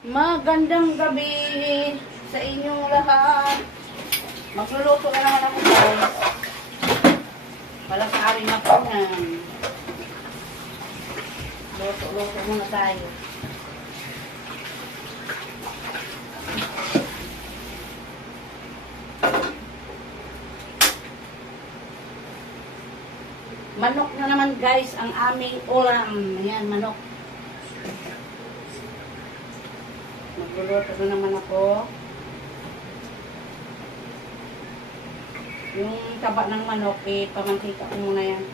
Magandang gabi sa inyong lahat. Magluluto na naman ako guys. Walang ari na po yan. Luto-luto muna tayo. Manok na naman guys ang aming ulam. Ayan, manok. Magluluto na naman ako. Yung taba ng manok, pamantika ko muna yan.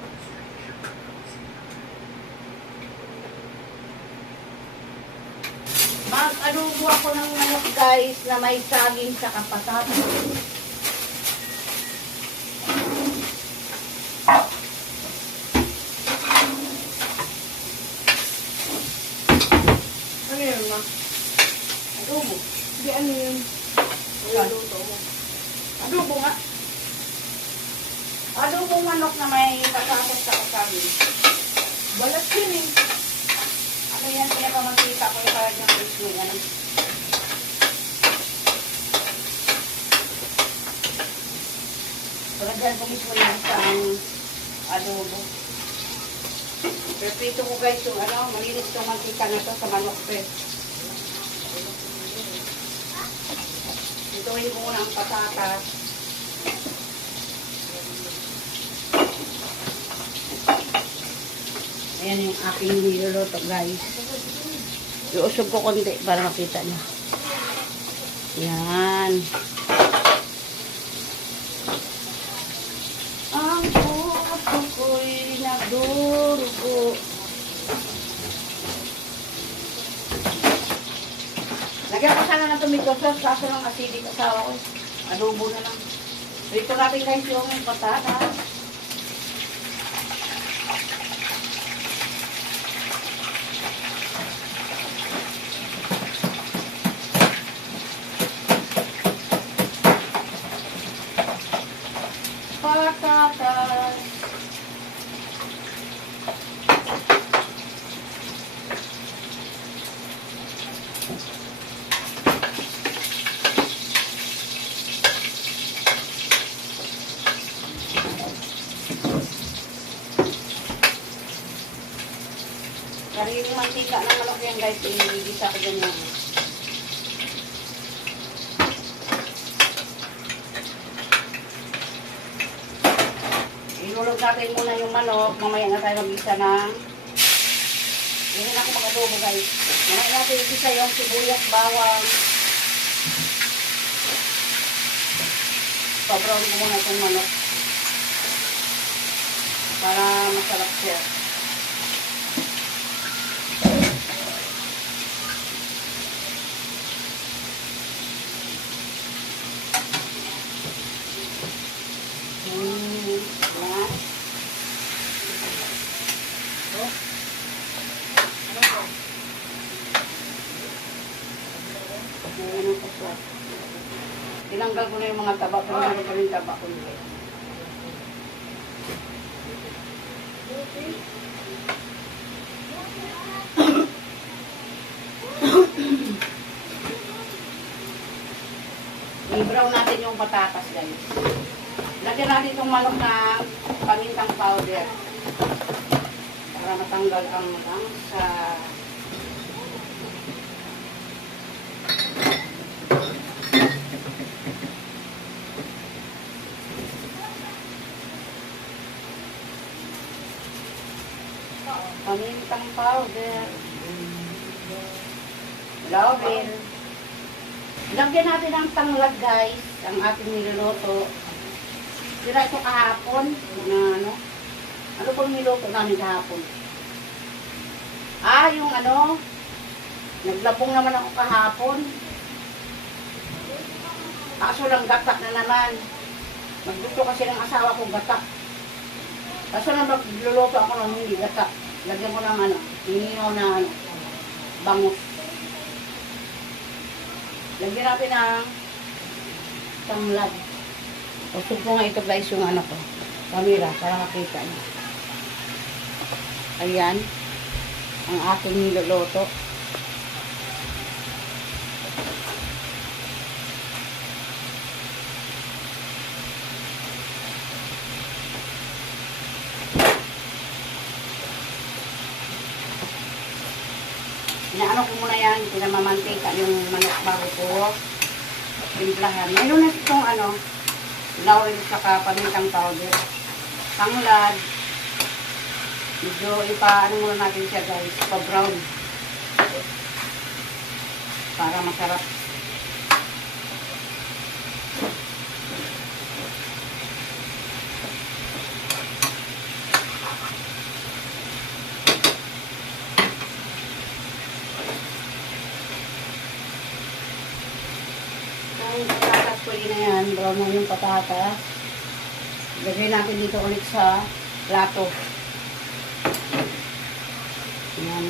Mag-adobo ako ng manok guys na may saging sa patatas. Ano yun, ma? Adobo. Hindi, ano yun? Adobo mo. Adobo nga. Adobong manok na may patatas sa saging. Balat yun eh. Ano yan, pinapamantika ko yung parang yung crispy. Ano? Palagyan ko mismo yung isang adobo. Prepito ko guys yung ano, malinis yung mantika na ito sa manok pe. Ituin ko muna ang patatas. Ayan yung aking niluluto guys. Iusog ko konti para makita nyo. Yan. Ang puso ko'y nagdurugo. Lagyan ko sana ng tomato sauce, kaso ng acidic asawa ko. Adobo na lang. Dito natin guys yung patatas. Patatas. Sariling mantika ng manok yan guys, inigisa ko dyan yan. Ilulog natin muna yung manok, mamaya na tayo mag-isa ng hindi na ako mag-adobo guys. Mamaya natin igisa yung sibuyas, bawang. Pa-brown ko muna itong manok para masarap siya. Tinanggal ko na yung mga taba, pero meron pa rin taba ko nila. I-brown natin yung patatas guys. Lagyan natin itong manok na pamintang powder para matanggal ang langsa. Pamintang powder. Laurel. Lagyan natin ang tanglad guys, ang ating niluluto. Sira ito kahapon. Ano pong niluto namin kahapon? Yung naglabong naman ako kahapon. Kaso lang gatak na naman. Magluto kasi ng asawa ko gatak. Kaso lang magluluto ako ng hindi gatak. Lagyan ko ng hinihaw na bangus. Lagyan natin ng tanglad. Usog ko nga ito guys yung camera para makita niyo. Ayan ang aking niluluto. Inaano ko muna yan, pinamamantika yung manok bago ko timplahan. Mayroon na itong laurel saka pamintang powder. Tanglad. Medyo ipa-ano muna natin siya guys, pa-brown. Para masarap. Yung patatas pwede na yan, brown na yung patatas. Lagay natin dito ulit sa plato. Ayan.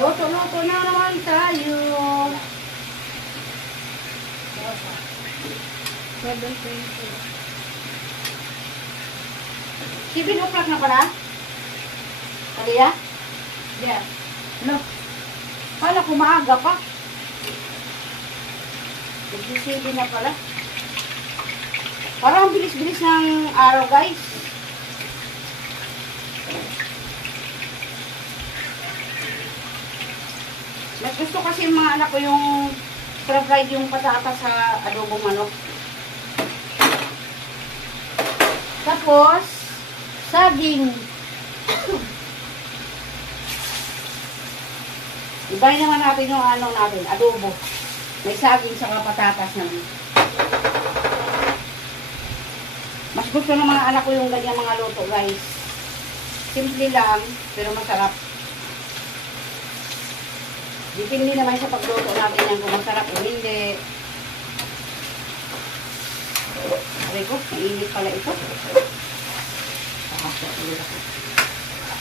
Luto-luto na naman tayo. 7 o'clock na pala? Kaliya? Yes. No. Kala ko maaga pa. 7 na pala. Parang ang bilis-bilis ng araw, guys. Mas gusto kasi yung mga anak ko yung fried yung patatas sa adobong manok. Tapos, saging. Ibahin naman natin yung natin, adobo. May saging sa patatas naman. Mas gusto ng mga anak ko yung ganyan mga luto, guys. Simple lang, pero masarap. Depende naman sa pagluto natin yan kung masarap o hindi. Aray ko, mainit pala ito.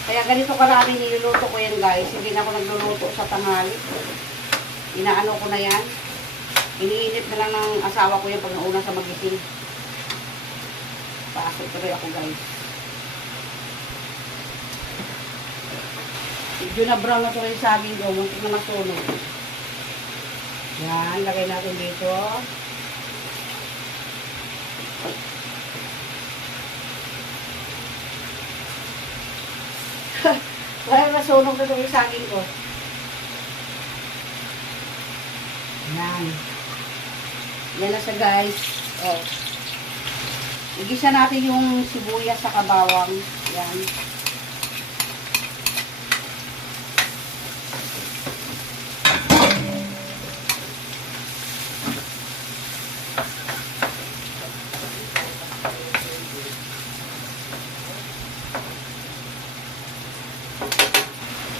Kaya ganito karami niluluto ko yan guys. Hindi na ako nagluluto sa tanghali. Inaano ko na yan. Iniinit na lang ng asawa ko yan pag nauna sa magising. Pasok tuloy ako guys. Medyo na brown na ito yung saging ko. Muntik na masunog. Yan, lagay natin dito. Kaya nasunog na ito yung saging ko. Yan. Yan na siya guys. Oh. Igisa natin yung sibuyas sa kabawang. Yan.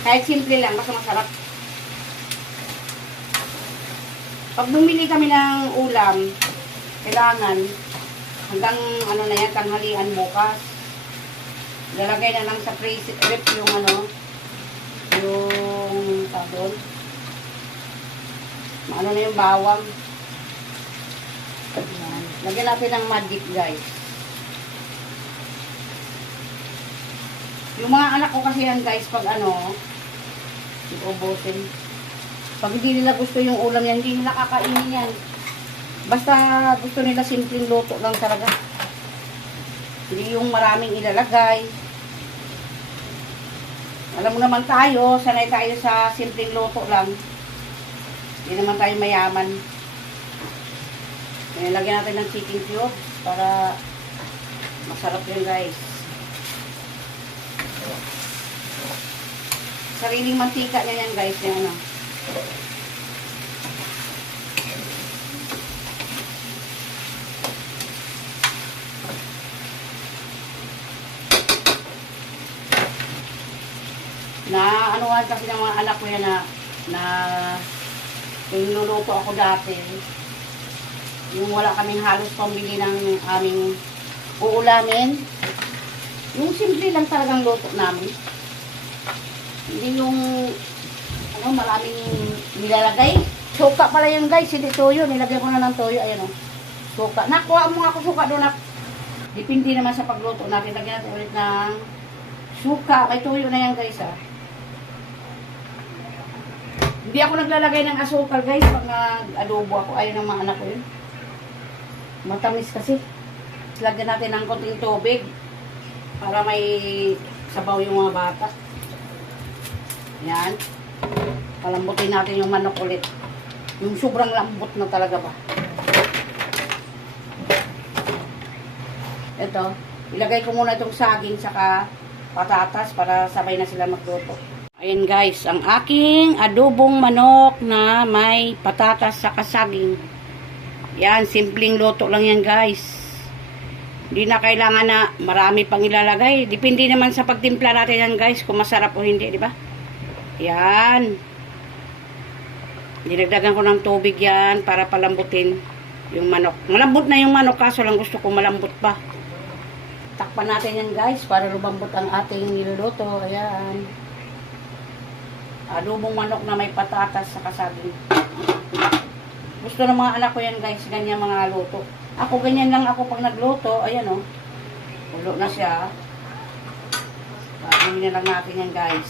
Kahit simple lang, basta masarap. Pag bumili kami ng ulam, kailangan hanggang na yan, tanghalian bukas. Lalagay na lang sa rep yung yung tabon. Na yung bawang. Ayan. Lagyan natin ng magic guys. Yung mga anak ko kasi yan guys, pag iubusin. Pag hindi nila gusto yung ulam yan, hindi nila kakainin yan. Basta gusto nila simpleng luto lang talaga. Hindi yung maraming ilalagay. Alam mo naman tayo, sanay tayo sa simpleng luto lang. Hindi naman tayo mayaman. Kaya lagyan natin ng chicken cubes para masarap yun guys. Sariling mantika niya yan guys. Yan, anuhan kasi ng mga anak ko yan na yung luluto ako dati. Yung wala kaming halos pambili ng aming uulamin. Yung simple lang talagang luto namin. Hindi yung maraming nilalagay. Suka pala yung guys, hindi toyo. Nilagay ko na ng toyo. Ayan suka. Nakuha mo ako suka doon. Depende naman sa pagluto natin. Lagyan natin ulit ng suka. May toyo na yan guys Hindi ako naglalagay ng asukal guys pag nag-adobo ako. Ayaw ng mga anak ko yun. Matamis kasi. Lagyan natin ng konting tubig para may sabaw yung mga bata. Yan. Palambutin natin yung manok ulit. Yung sobrang lambot na talaga ba. Ito, ilagay ko muna itong saging saka patatas para sabay na sila magluto. Ayan guys, ang aking adobong manok na may patatas saka saging. Yan, simpleng luto lang yan guys. Hindi na kailangan na marami pang ilalagay. Depende naman sa pagtimpla natin yan guys, kung masarap o hindi, di ba? Yan. Dinagdagan ko ng tubig yan para palambutin yung manok. Malambot na yung manok, kaso lang gusto ko malambot pa. Takpan natin yan guys para lumambot ang ating niluluto. Ayan. Adobong manok na may patatas sa saging. Gusto ng mga anak ko yan guys, ganyan mga luto. Ako ganyan lang ako pag nagluto. Ayan o. Ulo na siya. Pagawin na lang natin yan guys.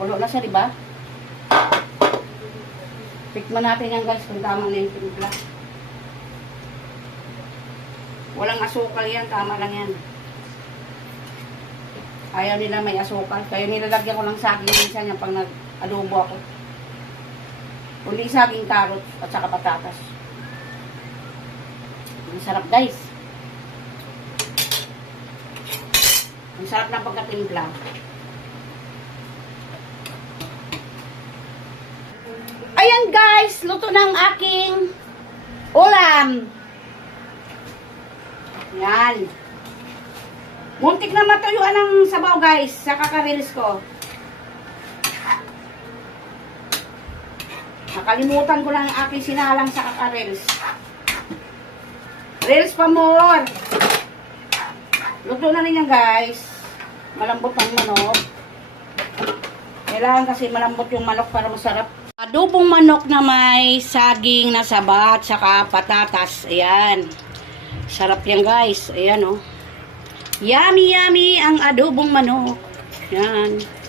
Pulo na siya, di ba? Tikman natin yan guys kung tama na yung timpla. Walang asukal yan, tama lang yan. Ayaw nila may asukal. Kaya nilalagyan ko lang saging minsan yan pag nag-adobo ako. Kundi saging, carrot at saka patatas. Ang sarap guys. Ang sarap ng pagkatimpla. Ayan guys, luto ng aking ulam. Yan. Muntik na matuyuan ng sabaw guys sa kakareels ko. Nakalimutan ko lang ang aking sinalang sa kakareels. Reels pa more. Luto na rin yan guys. Malambot ang manok. Kailangan kasi malambot yung manok para masarap. Adobong manok na may saging na sabat saka patatas. Ayan. Sarap yan guys. Ayan oh. Yummy yummy ang adobong manok. Yan.